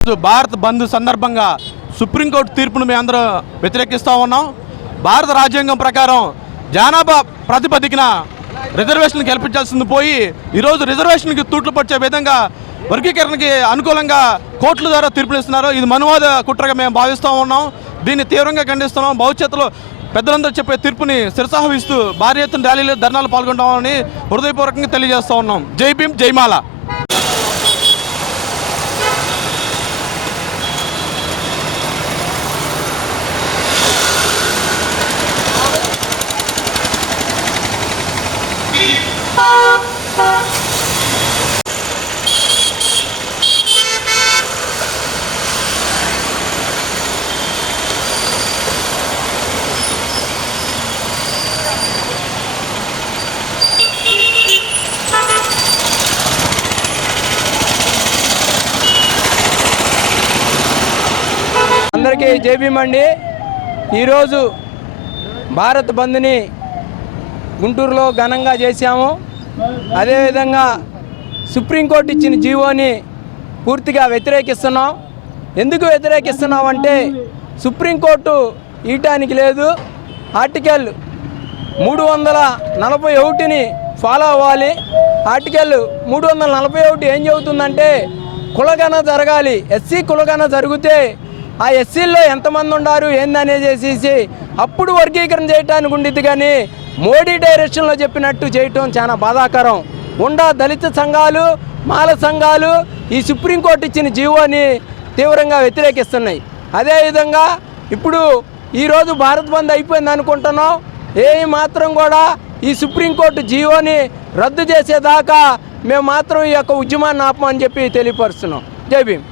భారత్ బంద్ సందర్భంగా సుప్రీంకోర్టు తీర్పును మేము అందరూ వ్యతిరేకిస్తూ ఉన్నాం. భారత రాజ్యాంగం ప్రకారం జనాభా ప్రాతిపదికన రిజర్వేషన్లు కల్పించాల్సింది పోయి ఈరోజు రిజర్వేషన్కి తూట్లు పట్టే విధంగా వర్గీకరణకి అనుకూలంగా కోర్టుల ద్వారా తీర్పునిస్తున్నారు. ఇది మనువాద కుట్రగా మేము భావిస్తూ ఉన్నాం. దీన్ని తీవ్రంగా ఖండిస్తున్నాం. భవిష్యత్తులో పెద్దలందరూ చెప్పే తీర్పుని శిరసావహిస్తూ భారీ ఎత్తున ర్యాలీలో ధర్నాలు పాల్గొంటామని హృదయపూర్వకంగా తెలియజేస్తూ ఉన్నాం. జై భీమ్, జైమాల. అందరికీ జై భీమ్ అండి. ఈరోజు భారత్ బంద్ని గుంటూరులో ఘనంగా చేశాము. అదేవిధంగా సుప్రీంకోర్టు ఇచ్చిన జీవోని పూర్తిగా వ్యతిరేకిస్తున్నాం. ఎందుకు వ్యతిరేకిస్తున్నామంటే సుప్రీంకోర్టు ఇయటానికి లేదు. ఆర్టికల్ 341ని ఫాలో అవ్వాలి. ఆర్టికల్ 341 ఏం చెబుతుందంటే కులగణ జరగాలి. ఎస్సీ కులగణ జరిగితే ఆ ఎస్సీల్లో ఎంతమంది ఉన్నారు ఏందనేసి అప్పుడు వర్గీకరణ చేయడానికి ఉండిద్ది. కానీ మోడీ డైరెక్షన్లో చెప్పినట్టు చేయటం చాలా బాధాకరం. దళిత సంఘాలు, మాల సంఘాలు ఈ సుప్రీంకోర్టు ఇచ్చిన జీవోని తీవ్రంగా వ్యతిరేకిస్తున్నాయి. అదేవిధంగా ఇప్పుడు ఈరోజు భారత్ బంద్ అయిపోయింది అనుకుంటున్నాం. ఏ మాత్రం కూడా ఈ సుప్రీంకోర్టు జీవోని రద్దు చేసేదాకా మేము మాత్రం ఈ యొక్క ఉద్యమాన్ని ఆపమని చెప్పి తెలియపరుస్తున్నాం. జై భీమ్.